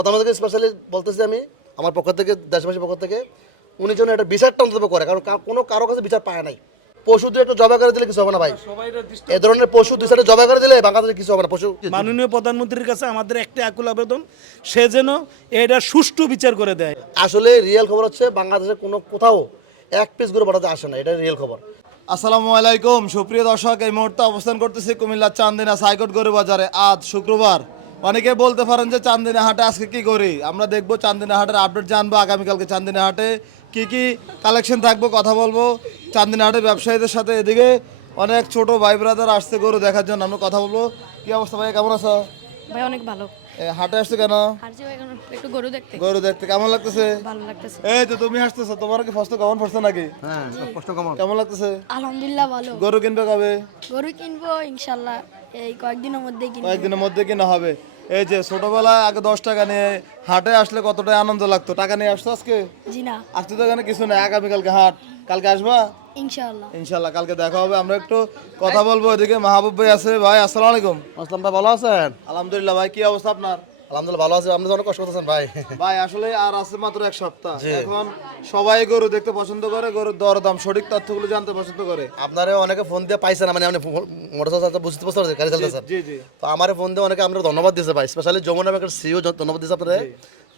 প্রধানমন্ত্রীকে স্পেশালি বলতেছি আমি আমার পক্ষ থেকে, দেশবাসীর পক্ষ থেকে, উনি যেন একটা বিচারটা অন্তত করে, কারণ কোনো কারো কাছে বিচার পায় নাই। পশু দুই একটা জবাই করে দিলে কিছু হবে না ভাই, এ ধরনের পশু দুই সাইডে জবাই করে দিলে বাংলাদেশে কিছু হবে না। পশু মাননীয় প্রধানমন্ত্রীর কাছে আমাদের একটা আকুল আবেদন, সে যেন এটা সুষ্ঠু বিচার করে দেয়। আসলে রিয়েল খবর হচ্ছে বাংলাদেশে কোথাও এক পিস গরু বাড়াতে আসে না, এটা রিয়েল খবর। আসসালামু আলাইকুম সুপ্রিয় দর্শক, এই মুহূর্তে অবস্থান করতেছি কুমিল্লার চান্দিনা সাইকট গরু বাজারে। আজ শুক্রবার। অনেকে বলতে পারেন যে চান্দিনা হাটে আজকে কি করি, আমরা দেখবো চান্দিনা হাটের আপডেট জানবো। আগামীকালকে চান্দিনা হাটে কি কি কালেকশন থাকবো কথা বলবো চান্দিনা হাটের ব্যবসায়ীদের সাথে। এদিকে অনেক ছোট ভাই ব্রাদার আসছে গরু দেখার জন্য, আমরা কথা বলবো। কি অবস্থা ভাই, কেমন আছো? ভাই অনেক ভালো। হাটে আসছে কেন? হারজি ভাই এখন একটু গরু দেখতে। গরু দেখতে কেমন লাগতেছে? ভালো লাগতেছে। এই তো তুমি আসতেছো, তোমার কি ফার্স্ট কেমন পড়ছে নাকি? হ্যাঁ, কষ্ট কেমন কেমন লাগতেছে? আলহামদুলিল্লাহ ভালো। গরু কিনবে কবে? গরু কিনবো ইনশাআল্লাহ এই কয়েকদিনের মধ্যেই কিনবো। কয়েকদিনের মধ্যে কিনা হবে। এই যে ছোটবেলায় আগে 10 টাকা নিয়ে হাটে আসলে কতটা আনন্দ লাগতো, টাকা নিয়ে আসতো। আজকে জি না, আজকে তো এখানে কিছু নেই। আগামীকালকে হাট, কালকে আসবা ইনশাআল্লাহ। ইনশাল্লাহ, কালকে দেখা হবে। আমরা একটু কথা বলবো। এদিকে মাহবুব ভাই আছে। ভাই আসসালামু আলাইকুম। আসলাম ভাই, ভালো আছেন? আলহামদুলিল্লাহ। ভাই কি অবস্থা আপনার? আলহামদুলিল্লাহ ভালো আছি। আপনি তো অনেক কষ্ট করতেছেন ভাই। ভাই আসলে আর আছে মাত্র এক সপ্তাহ। এখন সবাই গরু দেখতে পছন্দ করে, গরুর দরদাম সঠিক তথ্যগুলো জানতে পছন্দ করে। আপনারা অনেকে ফোন দিয়ে পাইছেন, মানে আপনি মোটরসাইকেল বুঝতে পারছেন, গাড়ি চালাতেছেন। জি জি। তো আমার ফোন দিয়ে অনেকে আপনার ধন্যবাদ দিয়েছে ভাই, স্পেশালি যমুনা ব্যাংকের সিও ধন্যবাদ দিয়েছে আপনারা,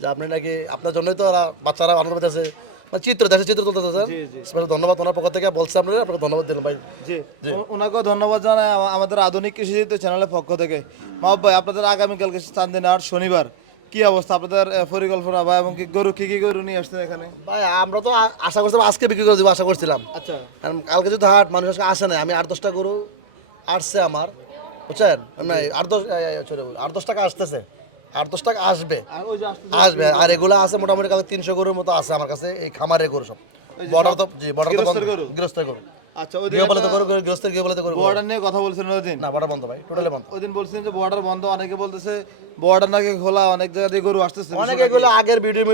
যে আপনি নাকি আপনার জন্যই তো বাচ্চারা আনন্দ পেতেছে, মানে দেশের চিত্র তুলতেছে স্যার। স্পেশাল ধন্যবাদ ওনার পক্ষ থেকে বলছে, আপনারা আপনাকে ধন্যবাদ দিলাম ভাই। জি, ওনাকেও ধন্যবাদ জানাই আমাদের আধুনিক কৃষিচিত্র চ্যানেলের পক্ষ থেকে। মাহবুব ভাই, আপনাদের আগামীকালকে চান্দিনা হাট শনিবার, কি অবস্থা আপনাদের পরিকল্পনা বা এবং কি গরু কি গরু নিয়ে আসছেন এখানে? ভাই আমরা তো আশা করছিলাম আজকে বিক্রি করে দেবো, আশা করছিলাম। আচ্ছা। কারণ কালকে যদি হাট, মানুষ আজকে আসে না। আমি 8-10টা গরু আসছে আমার, বুঝছেন? না 8-10 টাকা আসতেছে, 8-10 টাকা আসবে, আর ওই যে আসবে। আর এগুলো আছে মোটামুটি কালকে 300 গরুর মতো আছে আমার কাছে, এই খামারের গরু সব। বর্ডার তো, জি বর্ডার তো গৃহস্থের গরু? গৃহস্থের গরু, আচ্ছা, ওই দিন গৃহপালিত গরু, গৃহস্থের গৃহপালিত গরু। বর্ডার নিয়ে কথা বলছিলেন ওই দিন? না, বর্ডার বন্ধ ভাই, টোটালি বন্ধ। ওই দিন বলছিলেন যে বর্ডার বন্ধ, অনেকে বলতেছে বর্ডার নাকি খোলা, অনেক জায়গা দিয়ে গরু আসতেছে। অনেক এগুলো আগের ভিডিও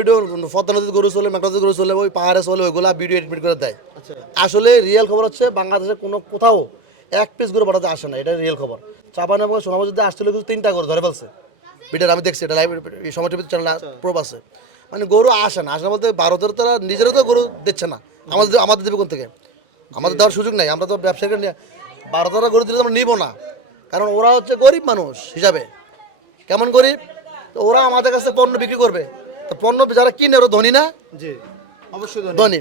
পদ্মা নদীর গরু চলে, মেঘনা নদীর গরু চলে, ওই পাহাড়ে চলে, ওইগুলা ভিডিও এডিট করে দেয়। আচ্ছা। আসলে রিয়েল খবর হচ্ছে বাংলাদেশে কোথাও এক পিস গরু বাড়াতে আসে না, এটা রিয়েল খবর। চাপানগর সোনাবাদ যদি আসছিল কিন্তু 3টা গরু ধরে ফেলছে, ভিডিও আমি দেখছি, এটা লাইভ সময় টিভি চ্যানেল প্রুফ আছে। মানে গরু আসে না, আসে না বলতে ভারতের তারা নিজেরও তো গরু দিচ্ছে না, আমাদের দেবে কোন থেকে? আমাদের দেওয়ার সুযোগ নাই। আমরা তো ব্যবসায়ীকে নিয়ে ভারতের গরু দিলে আমরা নিব না, কারণ ওরা হচ্ছে গরিব মানুষ হিসাবে। কেমন গরিব? তো ওরা আমাদের কাছে পণ্য বিক্রি করবে, তো পণ্য যারা কিনে ওরা ধনী না? জি অবশ্যই ধনী।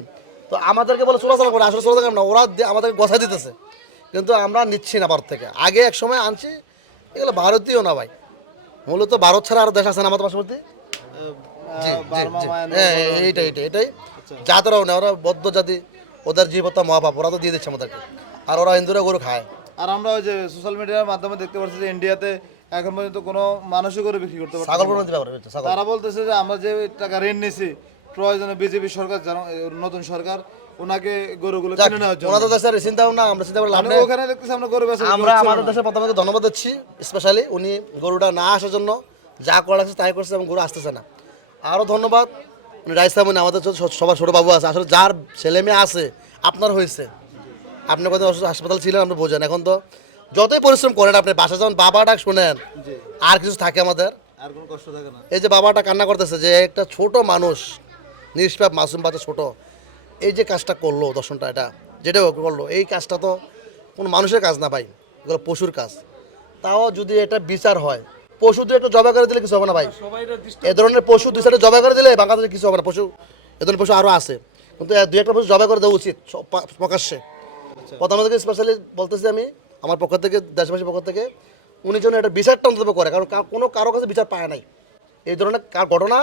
তো আমাদেরকে বলে চলাচল করে, আসলে চলাচল না, ওরা আমাদেরকে গছাই দিতেছে, কিন্তু আমরা নিচ্ছি না ভারত থেকে। আগে এক সময় আনছি, এগুলো ভারতীয় না ভাই, মূলত ভারত ছাড়া আরো দেশ আছে না আমাদের পার্শ্ববর্তী। হ্যাঁ, এটাই জাতরাও না, ওরা বদ্ধ জাতি, ওদের জীবতা মহাপাপ, ওরা তো দিয়ে দিচ্ছে আমাদেরকে। আর ওরা হিন্দুরা গরু খায়। আর আমরা ওই যে সোশ্যাল মিডিয়ার মাধ্যমে দেখতে পাচ্ছি যে ইন্ডিয়াতে এখন পর্যন্ত কোনো মানুষই গরু বিক্রি করতে পারছে ছাগল না। পর্যন্ত ব্যবহার হচ্ছে, ছাগল। তারা বলতেছে যে আমরা যে টাকা ঋণ নিছি, প্রয়োজনে বিজেপি সরকার নতুন সরকার ওনাকে গরুগুলো কিনে নেওয়ার জন্য। ওনাদের দেশের চিন্তা ভাবনা আমরা চিন্তা করলাম, মানে ওখানে দেখতেছি আমরা গরু বেচা আমরা আমাদের দেশের প্রথমে ধন্যবাদ দিচ্ছি, স্পেশালি উনি গরুটা না আসার জন্য যা করা লাগছে তাই করছে, এবং গরু আসতেছে না। আরও ধন্যবাদ উনি রাজস্থানে, আমাদের সবার ছোটো বাবু আছে। আসলে যার ছেলে মেয়ে আছে, আপনার হয়েছে, আপনি কত অসুস্থ হাসপাতাল ছিলেন, আপনি বোঝেন। এখন তো যতই পরিশ্রম করেন, আপনি বাসা যখন বাবা ডাক শোনেন, আর কিছু থাকে আমাদের? আর কোনো কষ্ট থাকে না। এই যে বাবাটা কান্না করতেছে, যে একটা ছোট মানুষ, নিষ্পাপ মাসুম বাচ্চা ছোট, এই যে কাজটা করলো, দর্শনটা এটা যেটা করলো, এই কাজটা তো কোনো মানুষের কাজ না ভাই, এগুলো পশুর কাজ। তাও যদি এটা বিচার হয়, পশু দুই একটা জবাই করে দিলে কিছু হবে না ভাই। এ ধরনের পশু দুই সাইডে জবাই করে দিলে বাংলাদেশে কিছু হবে না। পশু, এ ধরনের পশু আরও আছে, কিন্তু দুই একটা পশু জবাই করে দেওয়া উচিত প্রকাশ্যে। প্রধানমন্ত্রীকে স্পেশালি বলতেছি আমি আমার পক্ষ থেকে, দেশবাসীর পক্ষ থেকে, উনি যেন একটা বিচারটা অন্তত করে, কারণ কোনো কারো কাছে বিচার পায় নাই। এই ধরনের ঘটনা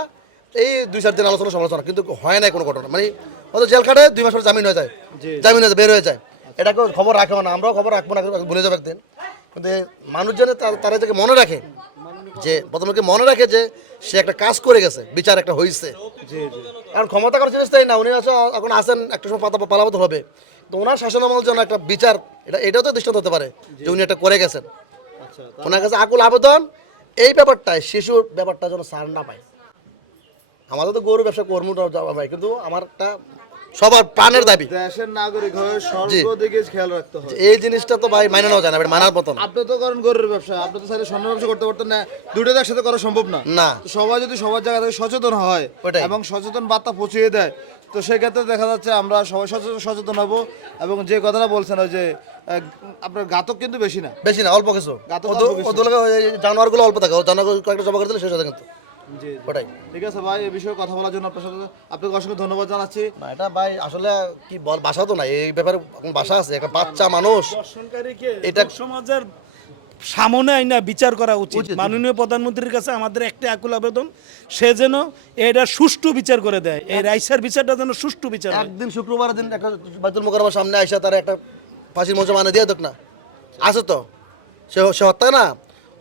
এই 2-4 দিন আলোচনা সমালোচনা, কিন্তু হয় নাই কোনো ঘটনা। মানে হয়তো জেল খাটে 2 মাস পরে জামিন হয়ে যায়, বের হয়ে যায়। এটাকে খবর রাখে না, আমরাও খবর রাখবো না, ভুলে যাবো একদিন। কিন্তু মানুষ যেন তারা যাকে মনে রাখে, যে প্রথমে মনে রাখে যে সে একটা কাজ করে গেছে, বিচার একটা হয়েছে। কারণ ক্ষমতা করার জিনিসটাই না, উনি এখন আসেন, একটা সময় পালাবদল হবে, তো ওনার শাসনামলের জন্য একটা বিচার, এটাও তো দৃষ্টান্ত হতে পারে যে উনি একটা করে গেছেন। ওনার কাছে আকুল আবেদন, এই ব্যাপারটায় শিশুর ব্যাপারটা যেন সার না পায়। আমাদের তো গরু ব্যবসা কর্মটা ভাই, কিন্তু আমার একটা সবার প্রাণের দাবি। দেশের নাগরিক হয়ে সর্বদিকে খেয়াল রাখতে হবে। এই জিনিসটা তো ভাই মাইনে নেওয়া যায় না, এটা মানার মতো না। আপনি তো করেন গরুর ব্যবসা, আপনি তো চাইলে স্বর্ণ ব্যবসা করতে পারতেন না, দুটো তো একসাথে করা সম্ভব না। না। তো সবাই যদি সবার জায়গা থেকে সচেতন হয় ওটাই। এবং সচেতন বার্তা পৌঁছিয়ে দেয়, তো সেক্ষেত্রে দেখা যাচ্ছে আমরা সবাই সচেতন হব। এবং যে কথাটা বলছেন ওই যে আপনার ঘাতক কিন্তু বেশি না। বেশি না, অল্প কিছু। গাতো অল্প কিছু। জানোয়ারগুলো অল্প থাকে, জানোয়ার কয়েকটা জমা করে দিলে শেষ হয়ে যায় কিন্তু। জি ওটাই। ঠিক আছে ভাই, এই বিষয়ে কথা বলার জন্য আপনার সাথে আপনাকে অসংখ্য ধন্যবাদ জানাচ্ছি। না, এটা ভাই আসলে কি বল, বাসা তো নাই এই ব্যাপারে, কোনো বাসা আছে? একটা বাচ্চা মানুষ দর্শনকারীকে এটা- সমাজের সামনে আইনা বিচার করা উচিত। মাননীয় প্রধানমন্ত্রীর কাছে আমাদের একটা আকুল আবেদন, সে যেন এটা সুষ্ঠু বিচার করে দেয়, এই রাইসার বিচারটা যেন সুষ্ঠু বিচার হয়। একদিন শুক্রবার দিন একটা বাইতুল মোকাররমের সামনে আইসা তারা একটা ফাঁসির মঞ্চ মানে দিয়ে দেখ না, আছে তো। সে হত্যা না,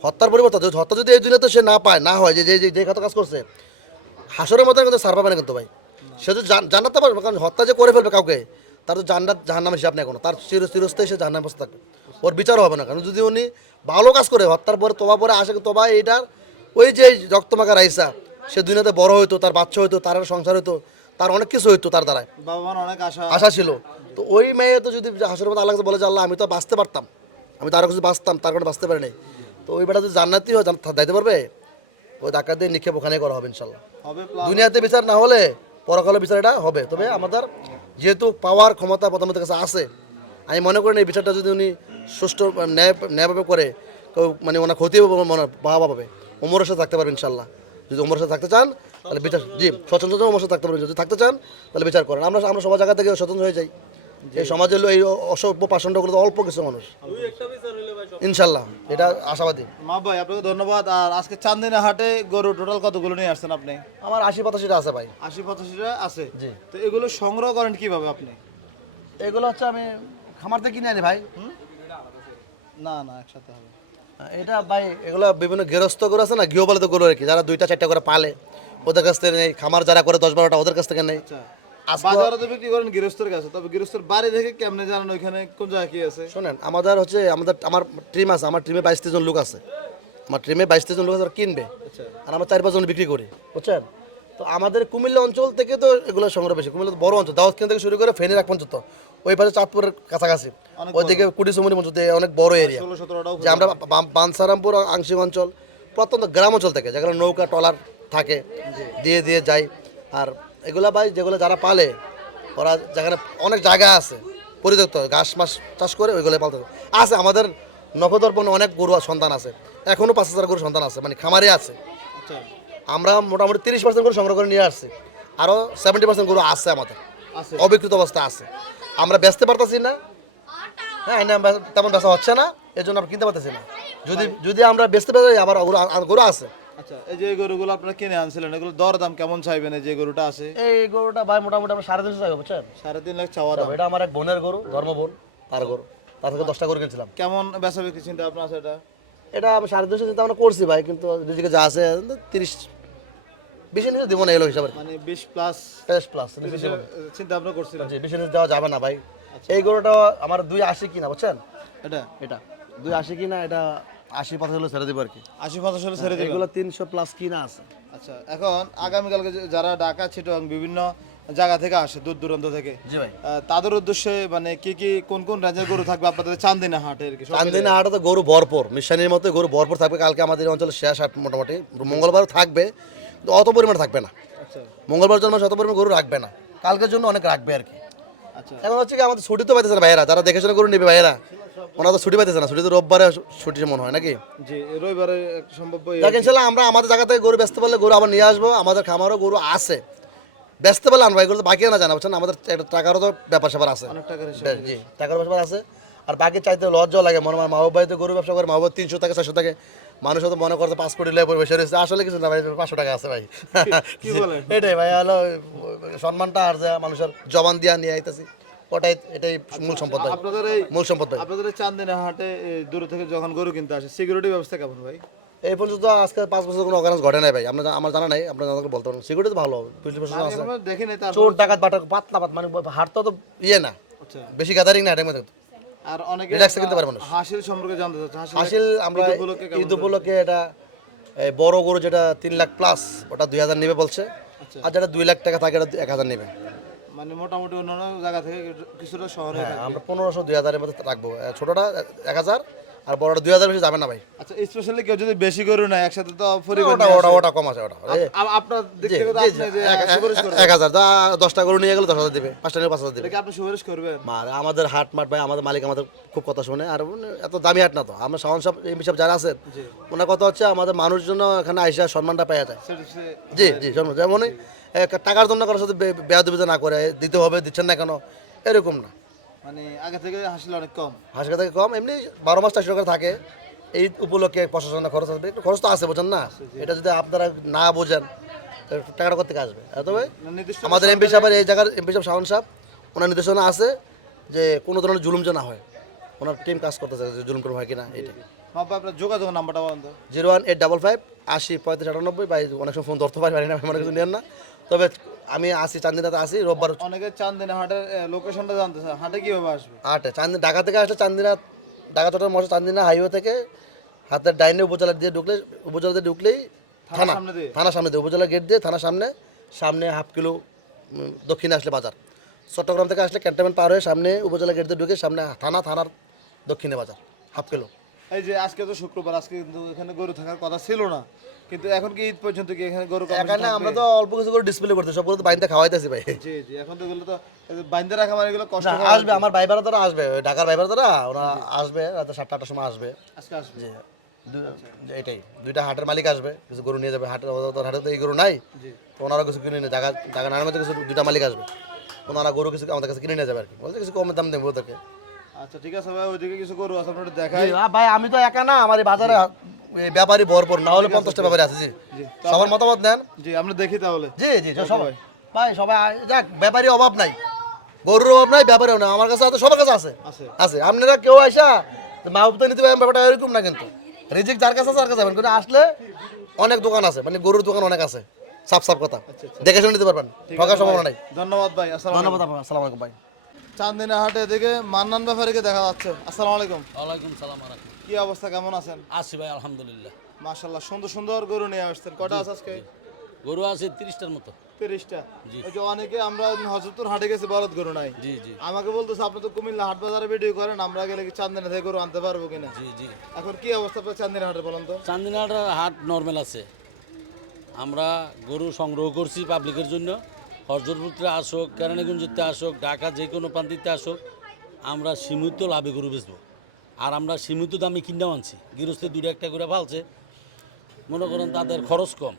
হত্যার পরিবর্তন হত্যা যদি এই দুনিয়াতে সে না পায়, না হয় যে যে যে খাত কাজ করছে, হাসরের মতো কিন্তু সার পাবে না কিন্তু ভাই। সে তো জান্নাত পারবে, কারণ হত্যা যে করে ফেলবে কাউকে, তার তো জান্নাত জাহান্নামের হিসাব নেই কোনো, তার চিরস্থায়ী সে জাহান্নামে বসে থাকবে, ওর বিচারও হবে না। কারণ যদি উনি ভালো কাজ করে হত্যার পরে তোবা পরে আসে, তোবা এইটার ওই যে রক্তমাখা রাইসা, সে দুনিয়াতে বড় হইতো, তার বাচ্চা হইতো, তার সংসার হইতো, তার অনেক কিছু হইতো তার দ্বারায়, বাবা মার অনেক আশা ছিল। তো ওই মেয়ে তো যদি হাসরের মতো আল্লাহ কাছে বলে যে আল্লাহ আমি তো বাঁচতে পারতাম, আমি তো আরও কিছু বাঁচতাম, তার কোনো বাঁচতে পারি নাই, তো ওই বেটা যদি জান্নাতি হয় দাইতে পারবে, ওই ডাকাত দিয়ে নিক্ষেপ ওখানে করা হবে ইনশাল্লাহ। হবে। দুনিয়াতে বিচার না হলে পরকালে বিচার এটা হবে। তবে আমাদের যেহেতু পাওয়ার ক্ষমতা প্রধানমন্ত্রীর কাছে আছে, আমি মনে করি না এই বিচারটা যদি উনি সুষ্ঠু ন্যায়ভাবে করে, কেউ মানে ওনার ক্ষতি হবে মনে বাবা পাবে, ওমরের সাথে থাকতে পারবে ইনশাল্লাহ। যদি ওমরের সাথে থাকতে চান তাহলে বিচার, জি স্বতন্ত্র ওমরের সাথে থাকতে পারবেন, যদি থাকতে চান তাহলে বিচার করেন। আমরা আমরা সবার জায়গা থেকে স্বতন্ত্র হয়ে যাই। এই সমাজের এই অসভ্য পাষণ্ডগুলো তো অল্প কিছু মানুষ, ইনশাল্লাহ এটা আশাবাদী। মা ভাই আপনাকে ধন্যবাদ। আর আজকে চান্দিনা হাটে গরু টোটাল কতগুলো নিয়ে আসছেন আপনি? আমার 80-85টা আছে ভাই। 80-85টা আছে। জি। তো এগুলো সংগ্রহ করেন কিভাবে আপনি? এগুলো হচ্ছে আমি খামার থেকে কিনে আনি ভাই। না না, একসাথে হবে। এটা ভাই এগুলো বিভিন্ন গৃহস্থ গরু আছে না, গৃহপালিত গরু আর কি, যারা 2টা-4টা করে পালে ওদের কাছ থেকে নেই, খামার যারা করে 10-12টা ওদের কাছ থেকে নেই। আচ্ছা, আজকে বাজারে তো বিক্রি করেন গৃহস্থের কাছে, তবে গৃহস্থের বাড়ি থেকে কেমনে জানেন ওইখানে কোন জায়গায় কি আছে? শোনেন, আমাদের হচ্ছে আমার টিম আছে, আমার টিমে 22-23 জন লোক আছে, আমার টিমে 22-23 জন লোক আছে, ওরা কিনবে, আর আমরা 4-5 জন বিক্রি করি, বুঝছেন? তো আমাদের কুমিল্লা অঞ্চল থেকে তো এগুলো সংগ্রহ বেশি। কুমিল্লা তো বড় অঞ্চল, দাউদখান থেকে শুরু করে ফেনীর এক পর্যন্ত, ওই পাশে চাঁদপুরের কাছাকাছি, ওইদিকে কুড়িচুমুনি পর্যন্ত অনেক বড় এরিয়া। 16-17টাও যে আমরা বানসারামপুর আংশিক অঞ্চল, প্রত্যন্ত গ্রাম অঞ্চল থেকে যেগুলো নৌকা ট্রলার থাকে দিয়ে দিয়ে যায়। আর এগুলা ভাই যেগুলো যারা পালে, ওরা যেখানে অনেক জায়গা আছে পরিত্যক্ত, ঘাস মাস চাষ করে ওইগুলো পালতে আছে। আমাদের নখদর্পণে অনেক গরু সন্তান আছে, এখনও 5,000 গরু সন্তান আছে, মানে খামারে আছে। আচ্ছা আমরা মোটামুটি 30% গরু সংগ্রহ করে নিয়ে আসছি, আরও 70% গরু আছে আমাদের আছে। অবিকৃত অবস্থা আছে, আমরা বেচতে পারতেছি না। হ্যাঁ, তেমন বেচা হচ্ছে না, এই জন্য আমরা কিনতে পারতেছি না। যদি আমরা বেচতে পারি আবার গরু আছে। আচ্ছা, এই যে গরুগুলো আপনারা কিনে আনছিলেন, এগুলো দরদাম কেমন চাইবেন? এই যে গরুটা আছে এই গরুটা ভাই মোটামুটি আমরা 350 চাইবো, বুঝছেন? 3.5 লাখ চাওয়া দাম। এটা আমার এক বোনের গরু, ধর্মবোন, তার গরু, তার থেকে 10টা গরু কিনছিলাম। কেমন বেচা বিক্রি চিন্তা আপনার আছে এটা? এটা আমি 250 চিন্তা আমরা করছি ভাই, কিন্তু রিজিকে যা আছে 30-20 নিচে দিব না এলো হিসাবে, মানে 20 প্লাস প্লাস চিন্তা ভাবনা করছিলেন? 20 নিচে দেওয়া যাবে না ভাই। এই গরুটা আমার 280 কিনা, বুঝছেন? এটা এটা 280 কিনা, এটা 80-85 হলে ছেড়ে দিব আর কি। 80-85 হলে ছেড়ে দিবেন? এগুলো 300 প্লাস কিনা আছে। আচ্ছা, এখন আগামীকালকে যারা ঢাকা চিটাগাং বিভিন্ন জায়গা থেকে আসে, দূর দূরান্ত থেকে, জি ভাই। তাদের উদ্দেশ্যে মানে কি কোন কোন রাজ্যের গরু থাকবে আপনাদের চান্দিনা হাটে আর কি? চান্দিনা হাটে তো গরু ভরপুর, মিশানির মতো গরু ভরপুর থাকবে। কালকে আমাদের অঞ্চলে শেষ হাট, মোটামুটি মঙ্গলবার থাকবে, কিন্তু অত পরিমাণে থাকবে না। আচ্ছা মঙ্গলবার জন্য অত পরিমাণ গরু রাখবে না, কালকের জন্য অনেক রাখবে আর কি। আচ্ছা। এখন হচ্ছে কি আমাদের ছুটি তো পাইতেছে না ভাইয়েরা, যারা দেখে শুনে গরু নেবে ভাইয়েরা, ওনারা তো ছুটি পাইতেছে না। ছুটি তো রোববারে ছুটি মনে হয় নাকি? জি, রবিবারে সম্ভব। দেখ ইনশাল্লাহ আমরা আমাদের জায়গা থেকে গরু বেচতে পারলে গরু আবার নিয়ে আসবো। আমাদের খামারও গরু আছে, বেচতে পারলে আনবো, এগুলো তো বাকি না জানা, বুঝছেন? আমাদের একটা টাকারও তো ব্যাপার স্যাপার আছে, অনেক টাকার হিসাব। জি টাকার ব্যাপার আছে। আর বাকি চাইতে লজ্জাও লাগে, মনে হয় মা বাবা তো গরু ব্যবসা করে, মা বাবা 300 টাকা 400 টাকা, মানুষ হয়তো মনে করতে 5 কোটি লেগে বসে রয়েছে, আসলে কিছু না ভাই, 500 টাকা আছে ভাই। কি বলেন? এটাই ভাই হলো সম্মানটা, আর যা মানুষের জবান দিয়া নিয়ে আইতেছি, ওটাই এটাই মূল সম্পদ ভাই, আপনাদের এই মূল সম্পদ ভাই। আপনাদের এই চান্দিনা হাটে দূর থেকে যখন গরু কিনতে আসে, সিকিউরিটি ব্যবস্থা কেমন ভাই? এই পর্যন্ত আজকে 5 বছর কোনো অকারেন্স ঘটে নাই ভাই, আমার জানা নাই, আপনার জানা বলতে পারবেন। সিকিউরিটি তো ভালো, পুলিশ প্রশাসন আছে, আমরা দেখি নাই। তার চোর ডাকাত বাটা পাতলা মানে হাটটা তো ইয়ে না, আচ্ছা। বেশি গ্যাদারিং না এটার মধ্যে। আর অনেকে রিল্যাক্সে কিনতে পারে মানুষ। হাসিল সম্পর্কে জানতে চাচ্ছে। হাসিল আমরা ঈদ উপলক্ষে এটা এই বড় গরু যেটা 3 লাখ প্লাস, ওটা 2,000 নেবে বলছে, আচ্ছা। আর যেটা 2 লাখ টাকা থাকে এটা 1,000 নেবে। মানে মোটামুটি অন্যান্য জায়গা থেকে কিছুটা শহরে হ্যাঁ থাকবে। আমরা 1500-2000 মধ্যে রাখবো, ছোটোটা 1000 আর বড়টা 2000 বেশি যাবে না ভাই। আচ্ছা স্পেশালি কেউ যদি বেশি গরু নেয় একসাথে তো পরিবার ওটা নিয়ে ওটা আসে। ওটা কম আছে ওটা। আপনার দিক জি, থেকে তো জি, আপনি যে সুপারিশ করবেন 1000 10টা গরু নিয়ে গেলে 10,000 দেবে, 5টা নিয়ে 5,000 দেবে। এটা কি আপনি সুপারিশ করবেন? আর আমাদের হাট মাঠ ভাই, আমাদের মালিক আমাদের খুব কথা শুনে, আর এত দামি হাট না তো। আমরা শাওন সাহেব এমপি সাহেব যারা আছেন ওনার কথা হচ্ছে আমাদের মানুষের জন্য এখানে আইসা সম্মানটা পাওয়া যায়। জি জি সম্মান, যেমন টাকার জন্য কারোর সাথে বেয়াদবি না করে দিতে হবে, দিচ্ছেন না কেন এরকম না। মানে আগে থেকে হাসিল অনেক কম। হাসিকা থেকে কম, এমনি 12 মাস টাকা টাকা থাকে। এই উপলক্ষে প্রশাসনের খরচ আসবে, একটু খরচ তো আছে বোঝেন না, এটা যদি আপনারা না বোঝেন তাহলে টাকাটা কোথা থেকে আসবে? তবে নির্দিষ্ট আমাদের এমপি সাহেবের এই জায়গার এমপি সাহেব শাওন সাহেব ওনার নির্দেশনা আছে যে কোনো ধরনের জুলুম যেন না হয়, ওনার টিম কাজ করতেছে যে জুলুম টুলুম হয় কিনা এটা। বাবা আপনার যোগাযোগের নাম্বারটা বলেন তো। 01855 80 35 98 ভাই। অনেক সময় ফোন ধরতে পারি না, মনে কিছু নেন না। তবে আমি আসি চান্দিনাতে, আসি রোববার অনেকে চান্দিনা হাটের লোকেশনটা জানতে চায়, হাটে কিভাবে আসবে? 8-এ ঢাকা থেকে আসলে চান্দিনা, ঢাকা চট্টগ্রাম মশা চান্দিনা হাইওয়ে থেকে হাতের ডাইনে উপজেলা দিয়ে ঢুকলে, উপজেলা দিয়ে ঢুকলেই থানা, সামনে দিয়ে? থানার সামনে দিয়ে উপজেলা গেট দিয়ে থানার সামনে, সামনে হাফ কিলো দক্ষিণে আসলে বাজার। চট্টগ্রাম থেকে আসলে ক্যান্টনমেন্ট পার হয়ে সামনে উপজেলা গেট দিয়ে ঢুকে সামনে থানা, থানার দক্ষিণে বাজার হাফ কিলো। এই যে আজকে তো শুক্রবার, আজকে কিন্তু এখানে গরু থাকার কথা ছিল না, কিন্তু এখন কি ঈদ পর্যন্ত কি এখানে গরু কম বেশি এখানে থাকবে? আমরা তো অল্প কিছু করে ডিসপ্লে করতে, সবগুলো তো বাইন্দা খাওয়াইতেছি ভাই। জি জি, এখন তো এগুলো তো বাইন্দা রাখা মানে এগুলো কষ্ট না, আসবে আমার ভাই বেড়াতারা আসবে, ওই ঢাকার ভাই বেড়াতারা ওরা আসবে রাতে 7টা-8টার সময় আসবে। আজকে আসবে। জি এটাই, দুইটা হাটের মালিক আসবে, কিছু গরু নিয়ে যাবে হাটের, ওদের হাটে তো এই গরু নাই, তো ওনারা কিছু কিনে নিয়ে জায়গা জায়গা নামের মধ্যে কিছু দুইটা মালিক আসবে, ওনারা গরু কিছু আমাদের কাছে কিনে নিয়ে যাবে আর কি, বলছে কিছু কমের দাম দেবো ওদেরকে। আচ্ছা ঠিক আছে ভাই, ওইদিকে কিছু গরু আছে আপনারা দেখাই। ভাই আমি তো একা না, আমার এই বাজারে এই ব্যাপারী ভরপুর, না হলে 50টা ব্যাপারী আছে। জি জি সবার মতামত নেন। জি, আমরা দেখি তাহলে। জি জি সবাই ভাই, সবাই যাক, ব্যাপারী অভাব নাই, গরুর অভাব নাই, ব্যাপারীও না, আমার কাছে আছে, সবার কাছে আছে আছে। আছে। আপনারা কেউ আসা মাহবুবতা নিতে পারেন, ব্যাপারটা এরকম না, কিন্তু রিজিক যার কাছে আছে তার কাছে যাবেন, কিন্তু আসলে অনেক দোকান আছে, মানে গরুর দোকান অনেক আছে, সাফ সাফ কথা, দেখে শুনে নিতে পারবেন, ঠকার সম্ভাবনা নাই। ধন্যবাদ ভাই, আসসালামু আলাইকুম। ধন্যবাদ, আসসালামু আলাইকুম ভাই। চান্দিনা হাটে এদিকে মান্নান ব্যাপারীকে দেখা যাচ্ছে। আসসালামু আলাইকুম। ওয়ালাইকুম সালাম রাখি। কি অবস্থা, কেমন আছেন? আছি ভাই আলহামদুলিল্লাহ। মাশাআল্লাহ, সুন্দর সুন্দর গরু নিয়ে আসছেন। কটা আছে আজকে? গরু আছে 30টার মতো। 30টা। জি। ওই যে অনেকে, আমরা হযরতপুর হাটে গেছি, বলদ গরু নাই। জি জি আমাকে বলতেছে আপনি তো কুমিল্লা হাট বাজারে ভিডিও করেন, আমরা গেলে কি চান্দিনা থেকে গরু আনতে পারবো কিনা? জি জি। এখন কি অবস্থা আপনার চান্দিনা হাটে বলেন তো? চান্দিনার হাট নর্মাল আছে। আমরা গরু সংগ্রহ করছি পাবলিকের জন্য। হরজতপুরে আসুক, কেরানীগঞ্জতে আসুক, ঢাকা যে কোনো প্রান্তিতে আসুক, আমরা সীমিত লাভে গরু বেচবো। আর আমরা সীমিত দামে কিনেও আনছি। গৃহস্থে 2-1টা করে ফালছে, মনে করেন তাদের খরচ কম,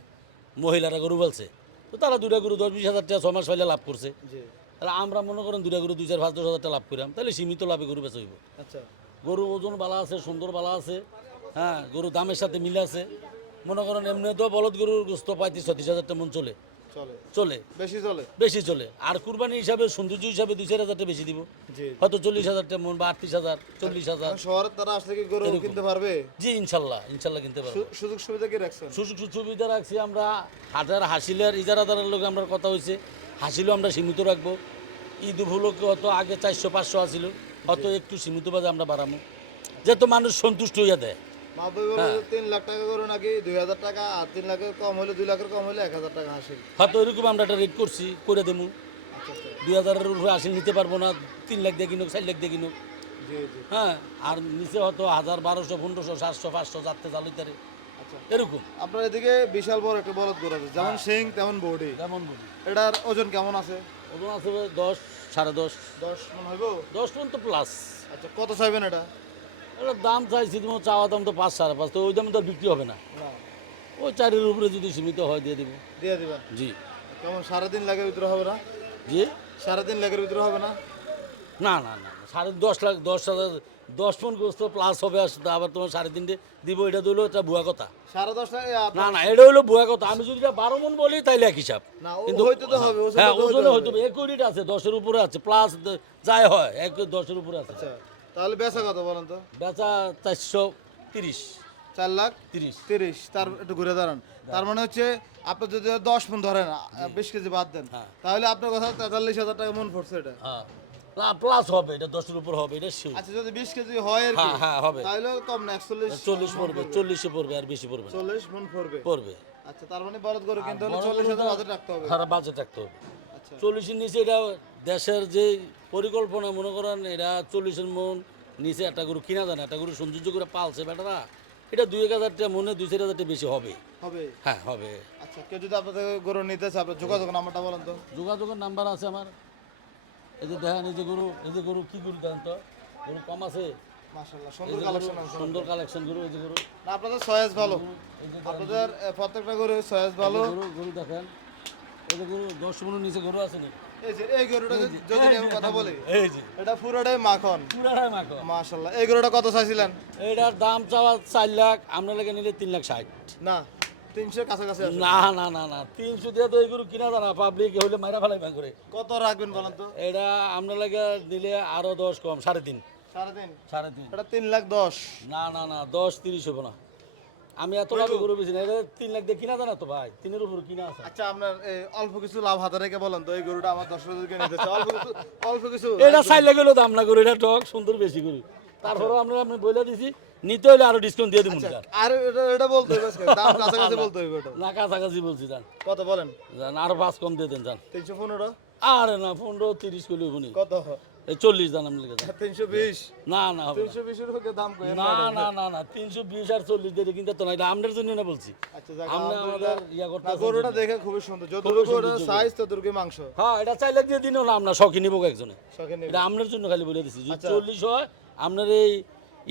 মহিলারা গরু পালছে, তো তারা 2টা গরু 10-20 হাজার টাকা 6 মাস পাইলে লাভ করছে। জি। তাহলে আমরা মনে করেন 2টা গরু 2-4-5-10 হাজার টাকা লাভ করাম, তাহলে সীমিত লাভে গরু বেচা হইব। আচ্ছা। গরু ওজন বালা আছে, সুন্দর বালা আছে, হ্যাঁ, গরু দামের সাথে মিলে আছে। মনে করেন এমনি তো বলদ গরুর গোস্ত 35-36 হাজার টাকা মন চলে চলে। চলে বেশি চলে। বেশি চলে। আর কুরবানি হিসাবে সৌন্দর্য হিসাবে 2-4 হাজার টাকা বেশি দিব, জি। হয়তো 40 হাজার টাকা মন বা 38,000 40,000। এখন শহরের তারা আসলে কি গরু কিনতে পারবে? জি ইনশাল্লাহ ইনশাল্লাহ কিনতে পারবো। সুযোগ সুবিধা কি রাখছেন? সুযোগ সুবিধা রাখছি আমরা। হাজার হাসিলের ইজারাদারের লোক আমরা কথা হয়েছে, হাসিলও আমরা সীমিত রাখবো। ঈদ উপলক্ষে হয়তো আগে 400-500 আসিল, হয়তো একটু সীমিত বাজে আমরা বাড়াবো, যেহেতু মানুষ সন্তুষ্ট হইয়া দেয়। মাহবুব বলল 3 লাখ টাকা গরু নাকি 2,000 টাকা, আর 3 লাখের কম হলে 2 লাখের কম হলে 1,000 টাকা হাসিল। হয়তো এরকম আমরা একটা রেট করছি, করে দেবো। 2,000-এর উপরে আসিল নিতে পারবো না, 3 লাখ দিয়ে কিনুক, 4 লাখ দিয়ে কিনুক, জি জি। হ্যাঁ। আর নিচে হয়তো 1,000, 1,200, 1,500, 700, 500 যাতে চালুইতারে আচ্ছা। এরকম। আপনার এদিকে বিশাল বড় একটা বলদ গরু আছে, যেমন শিং তেমন বডি। যেমন বলি এটার ওজন কেমন আছে? ওজন আছে 10, 10.5, 10 মন হইব? 10 টন তো প্লাস। আচ্ছা, কত চাইবেন এটা? এটার দাম চাইছি তোমার, চাওয়া দাম তো 5-5.5, তো ওই দামে তো আর বিক্রি হবে না। না, ওই 4-এর উপরে যদি সীমিত হয় দিয়ে দিব। দিয়ে দিবেন। জি কেমন, 3.5 লাখের ভিতরে হবে না? জি। 3.5 লাখের ভিতরে হবে না? না না না, 10.5 লাখ, 10,000, 10 মন গোস্ত প্লাস হবে, আসতে আবার তোমার 3.5 দিব, এটা দিলো এটা ভুয়া কথা। 10.5 লাখ না না, এটা হলো ভুয়া কথা। আমি যদি 12 মন বলি তাইলে এক হিসাব, না, কিন্তু হইতে তো হবে, ওজনে হ্যাঁ তো হইতে ওজনে হবে। হয়তো 1 কোটি আছে, 10-এর উপরে আছে, প্লাস যাই হয় 10-এর উপরে আছে। আচ্ছা, তাহলে বেচা কত বলেন তো? বেচা 430, 4 লাখ 30। 30। তার একটু ঘুরে দাঁড়ান। তার মানে হচ্ছে আপনি যদি 10 মন ধরেন, 20 কেজি বাদ দেন, হ্যাঁ। তাহলে আপনার কথা 43,000 টাকা মন পড়ছে এটা। হ্যাঁ প্লাস হবে, এটা 10-এর উপর হবে, এটা শিওর। আচ্ছা, যদি 20 কেজি হয় আর কি, হ্যাঁ হ্যাঁ হবে, তাহলে কম না, 41 40 পড়বে, 40-এ পড়বে, আর বেশি পড়বে না। 40 মন পড়বে। পড়বে। আচ্ছা, তার মানে বলদ গরু কিনতে হলে 40,000 বাজেট রাখতে হবে। আর বাজেট রাখতে হবে। আচ্ছা 40-এর নিচে এটা দেশের যে পরিকল্পনা মনে করেন এটা 40-এর মন নিচে একটা গরু কিনা যায় না, একটা গরু সৌন্দর্য করে পালছে বেটারা, এটা 2-1 হাজার মনে 2-4 হাজার বেশি হবে। হবে। হ্যাঁ হবে। আচ্ছা কেউ যদি আপনাদের গরু নিতে চায় আপনার যোগাযোগ নাম্বারটা বলেন তো। যোগাযোগের নাম্বার আছে আমার, এই যে দেখেন এই যে গরু কি গরু দেন তো, গরু কম আছে, মাশাআল্লাহ এই সুন্দর যে গরু, কালেকশন আছে। সুন্দর কালেকশন গরু, এই যে গরু, না আপনাদের চয়েস ভালো, এই যে আপনাদের প্রত্যেকটা গরু চয়েস ভালো। গরু দেখেন, এই যে গরু 10-15 নিচে গরু আছে নাকি, এই যে এই গরুটা যদি আমি কথা বলি, এই যে এটা পুরোটাই মাখন। পুরাটাই মাখো। মাশাআল্লাহ। এই গরুটা কত চাইছিলেন? এটার দাম চাওয়া 4 লাখ, আমরা লেগে নিলে 3,60,000। না 300 কাছাকাছি আছে। না না না না 300 দিয়ে তো এই গরু কিনা যায় না, পাবলিক হইলে মাইরা ফেলাই ভাঙ করে। কত রাখবেন বলেন তো? এটা আমরা লেগে দিলে আরো 10 কম, 3.5। 3.5। 3.5 এটা 3,10,000। না না না 10-30 হবে না, আমি এত লাভে গরু বেশি না, এটা 3 লাখ দিয়ে কিনা যায় না তো ভাই, 3-এর উপর কিনা আছে। আচ্ছা আপনার অল্প কিছু লাভ হাতে রেখে বলেন তো, এই গরুটা আমার দর্শকদেরকে নিতে চাই, অল্প কিছু। এটা চাইলে গেলো দাম না গরু, এটা টক সুন্দর বেশি গরু, তারপরেও আমরা আপনি বলে দিছি নিতে হলে আরো ডিসকাউন্ট দিয়ে দেবো। আর এটা বলতে হবে আজকে, দাম কাছাকাছি বলতে হবে এটা। না কাছাকাছি বলছি জান, কত বলেন? জান আরো 5 কম দিয়ে দেন জান। 315। আরে না 15-30 কিলো হবনি, কত? এই 40 জান আপনি লেগে যান। 320। না না হবে না। 320 এর হকে দাম কই? না না না না 320 আর 40 দিয়ে কিন্তু তো না, এটা আপনার জন্য না বলছি। আচ্ছা যাক, আমরা আমাদের ইয়া করতে না গরুটা দেখে খুবই সুন্দর, যতটুকু ওটার সাইজ ততটুকু মাংস। হ্যাঁ এটা চাইলে দিয়ে দিনও না, আমরা শখই নিবো একজনে, শখে নেবে। এটা আপনার জন্য খালি বলে দিছি। যদি আচ্ছা। 40 হয় আপনার এই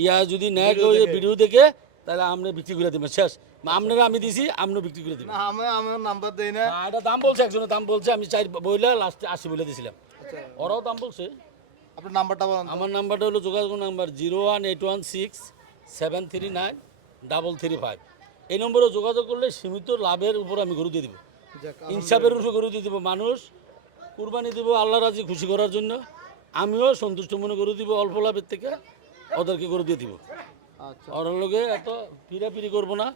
ইয়া যদি নেয় কেউ এই ভিডিও দেখে, তাহলে আমরা বিক্রি করে দেবেন শেষ। আপনারা আমি দিছি, আপনিও বিক্রি করে দেবেন। না আমার নাম্বার দেই না। হ্যাঁ, এটা দাম বলছে, একজনের দাম বলছে, আমি চাই বইলে লাস্টে 80 বলে দিছিলাম, আচ্ছা ওরাও দাম বলছে। আপনার নাম্বারটা বলেন তো। আমার নাম্বারটা হলো যোগাযোগ নাম্বার 01816-739-335। এই নম্বরে যোগাযোগ করলে সীমিত লাভের উপর আমি গরু দিয়ে দিব, যাক, ইনসাফের উপর গরু দিয়ে দিব। মানুষ কুরবানি দিব আল্লাহ রাজি খুশি করার জন্য, আমিও সন্তুষ্ট মনে গরু দিব, অল্প লাভের থেকে ওদেরকে গরু দিয়ে দিব। আচ্ছা ওর লগে এত পিড়াপিড়ি করবো না,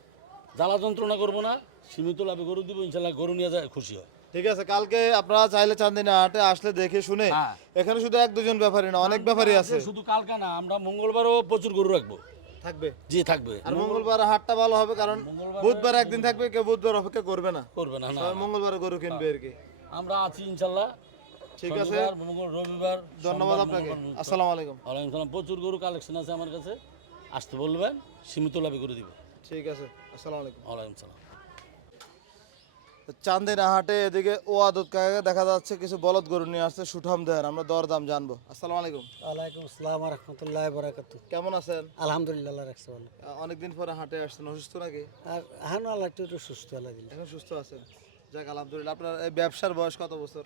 জ্বালা যন্ত্রণা করবো না, সীমিত লাভে গরু দিব, ইনশাল্লাহ গরু নিয়ে যায় খুশি হয়। ঠিক আছে, কালকে আপনারা চাইলে চান্দিনা হাটে আসলে দেখে শুনে, হ্যাঁ। এখানে শুধু 1-2 ব্যাপারী না, অনেক ব্যাপারী আছে। শুধু কালকে না, আমরা মঙ্গলবারও প্রচুর গরু রাখবো। থাকবে। জি থাকবে, আর মঙ্গলবার হাটটা ভালো হবে, কারণ বুধবার একদিন থাকবে, কেউ বুধবার অপেক্ষা করবে না, করবে না না সবাই মঙ্গলবারে গরু কিনবে আর কি। আমরা আছি ইনশাল্লাহ। ঠিক আছে, শনিবার, মঙ্গল, রবিবার, ধন্যবাদ সোমবার, আপনাকে। মঙ্গলবার, আসসালামু আলাইকুম। ওয়ালাইকুম সালাম। প্রচুর গরু কালেকশন আছে আমার কাছে, আসতে বলবেন, সীমিত লাভে করে দিব। ঠিক আছে, আসসালামু আলাইকুম। ওয়ালাইকুম সালাম। চান্দিনা হাটে এদিকে ওয়াদুদ কাকাকে দেখা যাচ্ছে কিছু বলদ গরু নিয়ে আসছে সুঠাম দেহের, আমরা দরদাম জানবো। আসসালামু আলাইকুম। ওয়ালাইকুম আসসালাম রহমতুল্লাহ বরাকাতু। কেমন আছেন? আলহামদুলিল্লাহ আল্লাহ রাখছে ভালো। অনেকদিন পরে হাটে আসছেন, অসুস্থ নাকি? আর এখন আল্লাহ একটু সুস্থ আল্লাহ দিল। এখন সুস্থ আছেন? যাক আলহামদুলিল্লাহ। আপনার এই ব্যবসার বয়স কত বছর?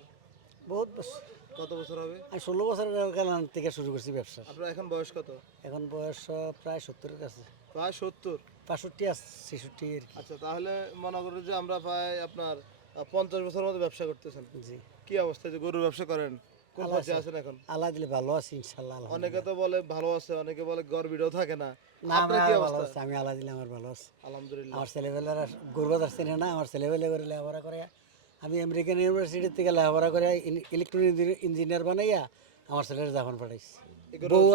বহুত বছর, কত বছর হবে? আমি 16 বছরের কাল থেকে শুরু করছি ব্যবসা। আপনার এখন বয়স কত? এখন বয়স প্রায় 70-এর কাছে, প্রায় 70। 65 আছে 66 আর কি। আচ্ছা তাহলে মনে করি যে আমরা প্রায় আপনার 50 বছর মতো ব্যবসা করতেছেন। জি কি অবস্থা যে গরুর ব্যবসা করেন? কোন পর্যায়ে আছেন এখন? আল্লাহ দিলে ভালো আছি ইনশাল্লাহ। অনেকে তো বলে ভালো আছে, অনেকে বলে গর্বিতও থাকে না। না আপনার আমার কি ভালো অবস্থা? আছে, আমি আল্লাহ দিলে আমার ভালো আছে। আলহামদুলিল্লাহ। আমার ছেলেবেলারা গরু বাজার চেনে না, আমার ছেলেবেলে করে লেখাপড়া করে, আমি আমেরিকান ইউনিভার্সিটি থেকে লেখাপড়া করে ইলেকট্রনিক ইঞ্জিনিয়ার বানাইয়া আমার ছেলেরা জাপান পাঠাইছি, বউ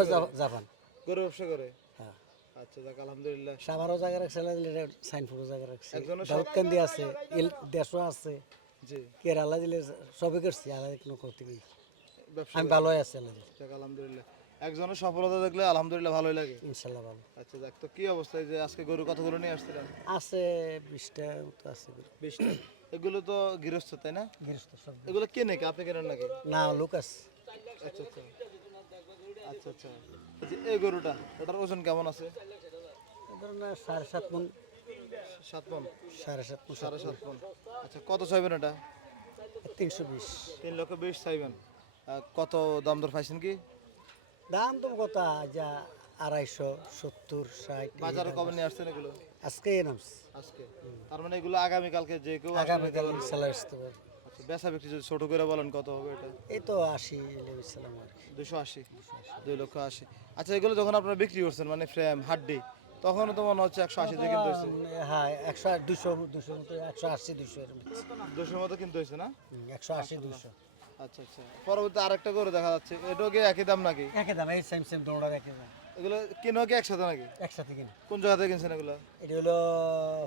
জাপান। গরু ব্যবসা করে? হ্যাঁ, আচ্ছা যাক আলহামদুলিল্লাহ। সাভারও জায়গা রাখছে, সাইনপুরও জায়গা রাখছে, একজনের দাউদকান্দি আছে, দেশও আছে, জি কেরালা দিলে সবই করছি, আলাদা কোনো করতে নেই। ব্যবসা আমি ভালোই আছি আল্লাহ দিলে, যাক আলহামদুলিল্লাহ। একজনের সফলতা দেখলে আলহামদুলিল্লাহ ভালোই লাগে। ইনশাল্লাহ ভালো আচ্ছা যাক, তো কি অবস্থায় যে আজকে গরু কতগুলো নিয়ে আসছিলেন? আছে। 20টা মতো আছে গরু। 20টা। এগুলো তো গৃহস্থ তাই না? গৃহস্থ সব। এগুলো কে নাকি আপনি কেনেন নাকি? না লোক আছে। আচ্ছা আচ্ছা আচ্ছা আচ্ছা। আচ্ছা, এই গরুটা এটার ওজন কেমন আছে? এ ধরুন 7.5 মণ। 7 মণ? 7.5 মণ। 7.5 মণ। আচ্ছা কত চাইবেন এটা? 320। 3,20,000 চাইবেন। কত দাম দর পাইছেন কি? দাম তো কত যা 250, 70, 60। বাজারে কবে নিয়ে আসছেন এগুলো? আজকে নামছে, আজকে। তার মানে এগুলো আগামীকালকে যে কেউ আসলে আগামীকাল ইনশাল্লাহ আসতে পারবে। আচ্ছা বেচা বিক্রি যদি ছোট করে বলেন কত হবে এটা? এই তো 80 ইসলাম আর কি। 280, 2,80,000। আচ্ছা এগুলো যখন আপনারা বিক্রি করছেন মানে ফ্রেম হাড্ডি, তখন তো মনে হচ্ছে 180 দিয়ে কিনতে হয়েছে। হ্যাঁ 100, 200 মতো, 180, 200 এর মধ্যে। 200 মতো কিনতে হয়েছে না? 180, 200 আচ্ছা আচ্ছা। পরবর্তী আরেকটা করে দেখা যাচ্ছে, এটাও কি একই দাম নাকি? একই দাম, এই সেম দোনোটার একই দাম, এগুলো কিনো কি একসাথে নাকি? একসাথে কিনে। কোন জায়গা থেকে কিনছেন এগুলো? এটা হলো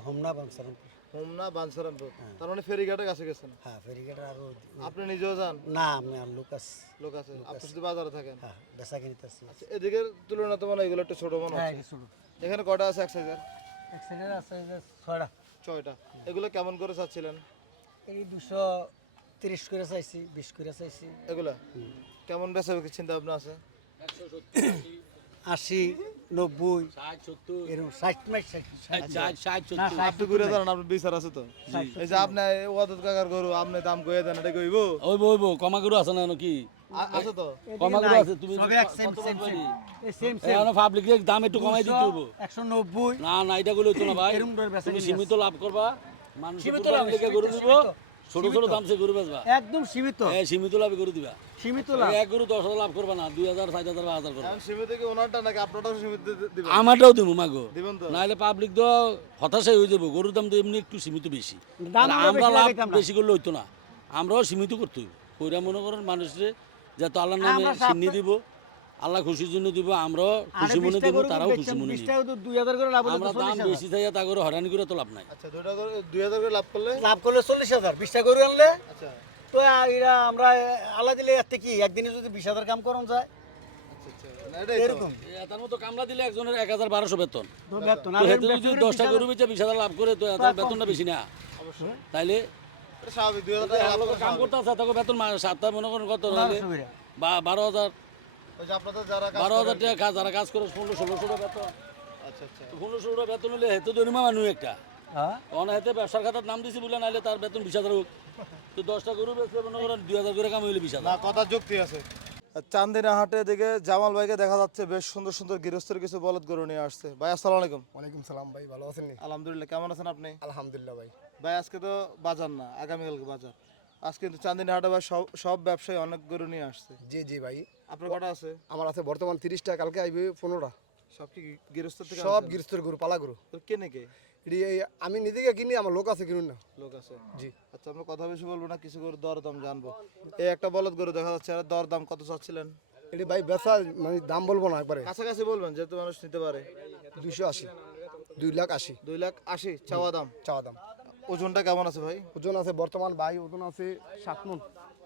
হোমনা বাংসারামপুর। হোমনা বানসারামপুর, তার মানে ফেরিঘাটের কাছে গেছেন। হ্যাঁ ফেরিঘাটের আরো আপনি নিজেও যান? না আমি আর লুকাস লোক আছে, আপনি শুধু বাজারে থাকেন? হ্যাঁ বেচা কিনতেছি। আচ্ছা, এদিকের তুলনা তো মানে এগুলো একটু ছোট মনে হ্যাঁ হচ্ছে। এটা ছোট। এখানে কটা আছে এক সাইজের? এক সাইডের আছে যে 6টা। 6টা। এগুলো কেমন করে চাচ্ছিলেন? এই 230 করে চাইছি, 20 করে চাইছি। এগুলা কেমন বেচা বিক্রির চিন্তা ভাবনা আছে? 80, 90 60 70 এরকম 60 মাইট 60। 60 না 70 আপনি ঘুরে দাঁড়ান, আপনার বিচার আছে তো? এই যে আপনি ওয়াদত কাকার গরু আপনি দাম কইয়ে দেন, এটা কইব? ওইব কমা গরু আছে না কি আছে তো? কমা গরু আছে তুমি সবে এক সেম সেম সেম এখন পাবলিকের দাম একটু কমাই দিতে হইব। 190 না না এটা গুলো তো না ভাই, এরকম করে বেচা তুমি কিনি সীমিত লাভ করবা, মানুষ সীমিত কুরবানির লাভ, লেগে গরু নিব, সীমিত, ছোট ছোট দাম সে গরু বেচবা, একদম সীমিত সীমিত লাভে গরু দিবা। সীমিত লাভ। এক গরু 10,000 লাভ করবা না, 2,000 4,000 বা 1,000 করবা। এখন সীমিত কি ওনারটা নাকি আপনারটাও সীমিত দিবেন? আমারটাও দিব মাগো, দিবেন তো? নাহলে পাবলিক তো হতাশাই হয়ে যাবো। গরুর দাম তো এমনি একটু সীমিত বেশি, দাম আর আমরা আমরা বেশি লাভ লাগাইতাম না। বেশি করলে হইতো না, আমরাও সীমিত করতে হইব। কইরা মনে করেন মানুষের যাতে আল্লাহর নামে আমরা সিন্নি দিব, আল্লাহ খুশির জন্য দিব, আমরাও খুশি মনে দিব, তারাও খুশি মনে 20 নিব। টাকা তো 2000 করে লাভ হলে আমরা তো দাম 40,000 বেশি চাই তা করে হয়রানি করে তো লাভ নাই। আচ্ছা, 2000 করে লাভ করলে? লাভ করলে 40,000, 20 টাকা করে আনলে আচ্ছা তো এরা আমরা আল্লাহ দিলে এতে কি একদিনে যদি 20,000 কাম করন যায় আচ্ছা, না এটাই তো। এরকম তার মতো কামলা দিলে একজনের 1,1200 বেতন, তো বেতন তো আর হেতে যদি 10টা গরু বেচে 20,000 লাভ করে তো তার বেতনটা বেশি না, অবশ্যই তাইলে এটা স্বাভাবিক, 2000 টাকা লাভ করা কাম স্বাভাবিক। করতে আছে তাকে বেতন সাতটা মনে করেন কত হলে 1200 করে। বা 12,000 ওই যে আপনাদের যারা কাজ 12,000 করেন- টাকা কাজ যারা কাজ করে 1500-1600 টাকা বেতন, আচ্ছা আচ্ছা, 1500 টাকা বেতন হলে হেতে দরিমা মানুষ একটা হ্যাঁ অনেক হেতে ব্যবসার খাতার নাম দিছি বলে নাহলে তার বেতন 20,000 হোক, তো 10টা গরু বেচলে মনে করেন 2,000 করে কাম হইলে 20,000। না কথার যুক্তি আছে। চান্দিনা হাটে দিকে জামাল ভাইকে দেখা যাচ্ছে বেশ সুন্দর সুন্দর গৃহস্থের কিছু বলদ গরু নিয়ে আসছে। ভাই আসসালামু আলাইকুম। ওয়ালাইকুম সালাম ভাই, ভালো আছেন নি? আলহামদুলিল্লাহ, কেমন আছেন আপনি? আলহামদুলিল্লাহ ভাই। ভাই আজকে তো বাজার না, আগামীকালকে বাজার। আজকে কিন্তু চান্দিনা হাটে ভাই সব ব্যবসায়ী অনেক গরু নিয়ে আসছে। জি জি ভাই, আপনার কটা আছে? আমার আছে বর্তমান 30টা, কালকে আইবে 15টা। সব কি গৃহস্থ থেকে সব আনছেন? গৃহস্থের গরু, পালা গরু। তো কেনে কে? এটি আমি নিজেকে কিনি, আমার লোক আছে কিনুন না। লোক আছে। জি আচ্ছা, আমরা কথা বেশি বলবো না, কিছু গরু দর দাম জানবো। এই একটা বলদ গরু দেখা যাচ্ছে, আর দর দাম কত চাচ্ছিলেন? এটি ভাই বেচা মানে দাম বলবো না একবারে। কাছাকাছি বলবেন যেহেতু মানুষ নিতে পারে। 280, 2,80,000 2,80,000 চাওয়া দাম। চাওয়া দাম। ওজনটা কেমন আছে ভাই? ওজন আছে বর্তমান ভাই, ওজন আছে 7 মণ।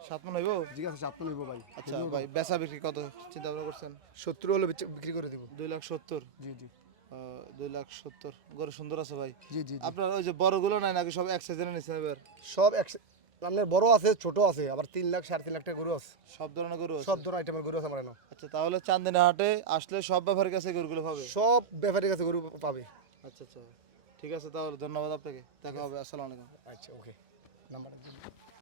7 মণ হইব? জি আছে 7 মণ হইব ভাই। আচ্ছা ভাই, বেচা বিক্রি কত চিন্তা ভাবনা করছেন? 70 হলে বিক্রি করে দিব। 2,70,000। জি জি 2,70,000 গরু সুন্দর আছে ভাই। জি জি জি। আপনার ওই যে বড়গুলো নাই নাকি সব এক সাইজের নিচ্ছেন এবার? সব আপনার বড় আছে, ছোট আছে, আবার 3 লাখ 3.5 লাখ টাকা গরু আছে। সব ধরনের গরু আছে? সব ধরনের আইটেমের গরু আছে আমার এখানে। আচ্ছা, তাহলে চান্দিনা হাটে আসলে সব ব্যাপারের কাছে গরুগুলো পাবে? সব ব্যাপারীর কাছে গরু পাবে। আচ্ছা আচ্ছা, ঠিক আছে, তাহলে ধন্যবাদ আপনাকে, দেখা হবে। আসসালামু আলাইকুম। আচ্ছা ওকে, নাম্বার